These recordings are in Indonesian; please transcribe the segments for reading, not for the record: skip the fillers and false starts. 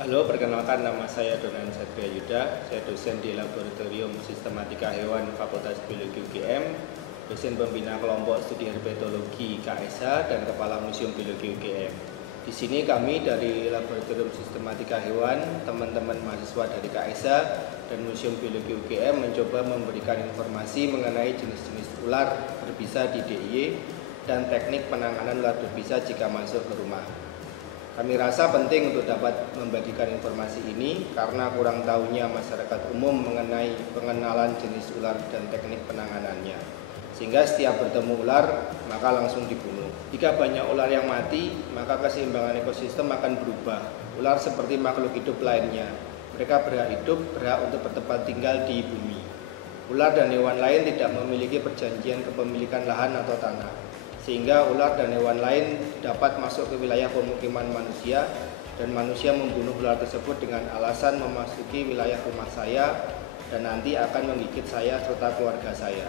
Halo, perkenalkan nama saya Donan Satria Yuda. Saya dosen di Laboratorium Sistematika Hewan Fakultas Biologi UGM, dosen pembina kelompok studi herpetologi KSH dan kepala Museum Biologi UGM. Di sini kami dari Laboratorium Sistematika Hewan, teman-teman mahasiswa dari KSH dan Museum Biologi UGM mencoba memberikan informasi mengenai jenis-jenis ular berbisa di DIY dan teknik penanganan ular berbisa jika masuk ke rumah. Kami rasa penting untuk dapat membagikan informasi ini karena kurang tahunya masyarakat umum mengenai pengenalan jenis ular dan teknik penanganannya. Sehingga setiap bertemu ular, maka langsung dibunuh. Jika banyak ular yang mati, maka keseimbangan ekosistem akan berubah. Ular seperti makhluk hidup lainnya. Mereka berhak hidup, berhak untuk bertempat tinggal di bumi. Ular dan hewan lain tidak memiliki perjanjian kepemilikan lahan atau tanah, sehingga ular dan hewan lain dapat masuk ke wilayah pemukiman manusia dan manusia membunuh ular tersebut dengan alasan memasuki wilayah rumah saya dan nanti akan menggigit saya serta keluarga saya.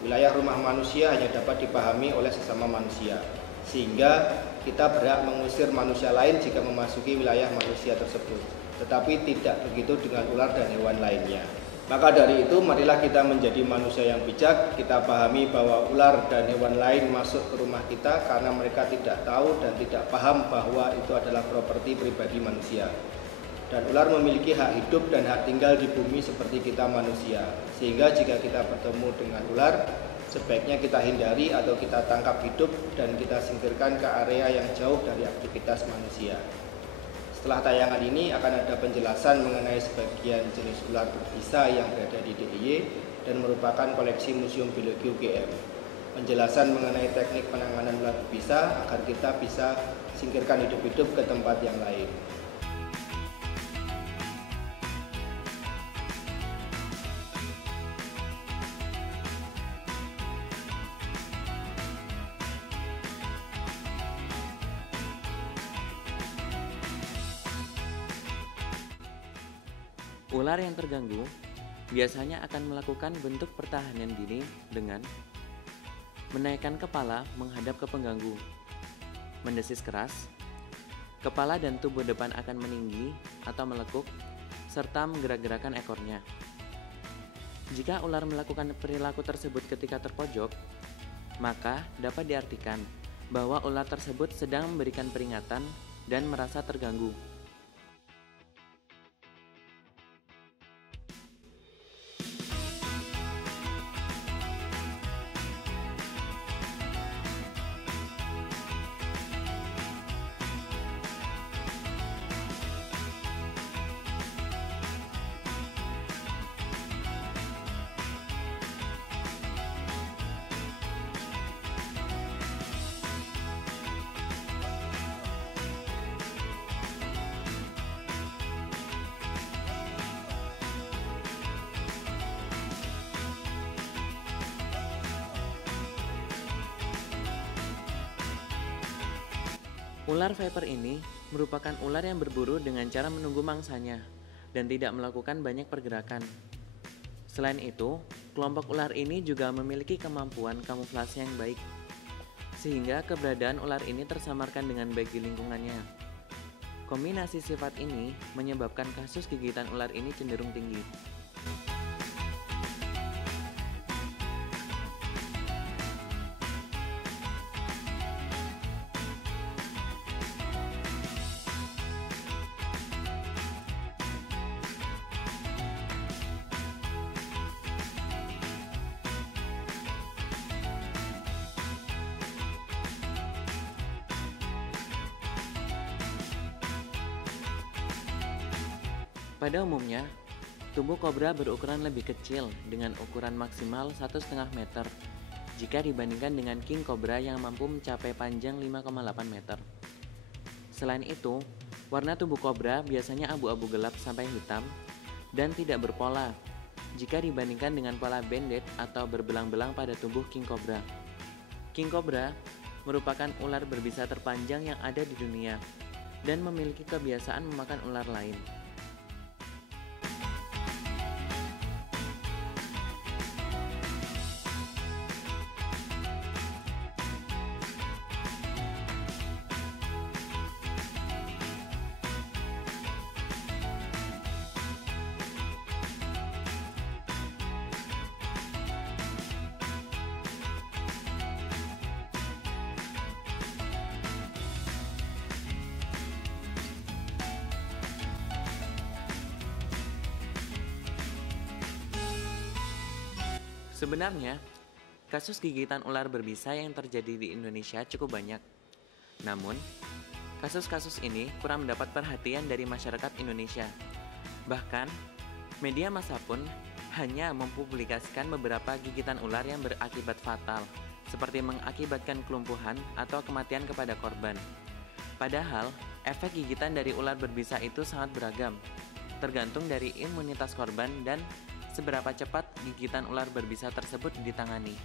Wilayah rumah manusia hanya dapat dipahami oleh sesama manusia, sehingga kita berhak mengusir manusia lain jika memasuki wilayah manusia tersebut, tetapi tidak begitu dengan ular dan hewan lainnya. Maka dari itu, marilah kita menjadi manusia yang bijak. Kita pahami bahwa ular dan hewan lain masuk ke rumah kita karena mereka tidak tahu dan tidak paham bahwa itu adalah properti pribadi manusia. Dan ular memiliki hak hidup dan hak tinggal di bumi seperti kita manusia. Sehingga jika kita bertemu dengan ular, sebaiknya kita hindari atau kita tangkap hidup dan kita singkirkan ke area yang jauh dari aktivitas manusia. Setelah tayangan ini akan ada penjelasan mengenai sebagian jenis ular berbisa yang berada di DIY dan merupakan koleksi Museum Biologi UGM. Penjelasan mengenai teknik penanganan ular berbisa agar kita bisa singkirkan hidup-hidup ke tempat yang lain. Ular yang terganggu biasanya akan melakukan bentuk pertahanan diri dengan menaikkan kepala menghadap ke pengganggu, mendesis keras, kepala dan tubuh depan akan meninggi atau melekuk, serta menggerak-gerakkan ekornya. Jika ular melakukan perilaku tersebut ketika terpojok, maka dapat diartikan bahwa ular tersebut sedang memberikan peringatan dan merasa terganggu. Ular viper ini merupakan ular yang berburu dengan cara menunggu mangsanya dan tidak melakukan banyak pergerakan. Selain itu, kelompok ular ini juga memiliki kemampuan kamuflase yang baik, sehingga keberadaan ular ini tersamarkan dengan baik di lingkungannya. Kombinasi sifat ini menyebabkan kasus gigitan ular ini cenderung tinggi. Pada umumnya, tubuh kobra berukuran lebih kecil dengan ukuran maksimal 1,5 meter jika dibandingkan dengan king cobra yang mampu mencapai panjang 5,8 meter. Selain itu, warna tubuh kobra biasanya abu-abu gelap sampai hitam dan tidak berpola jika dibandingkan dengan pola banded atau berbelang-belang pada tubuh king cobra. King cobra merupakan ular berbisa terpanjang yang ada di dunia dan memiliki kebiasaan memakan ular lain. Sebenarnya, kasus gigitan ular berbisa yang terjadi di Indonesia cukup banyak. Namun, kasus-kasus ini kurang mendapat perhatian dari masyarakat Indonesia. Bahkan, media massa pun hanya mempublikasikan beberapa gigitan ular yang berakibat fatal, seperti mengakibatkan kelumpuhan atau kematian kepada korban. Padahal, efek gigitan dari ular berbisa itu sangat beragam, tergantung dari imunitas korban dan seberapa cepat gigitan ular berbisa tersebut ditangani.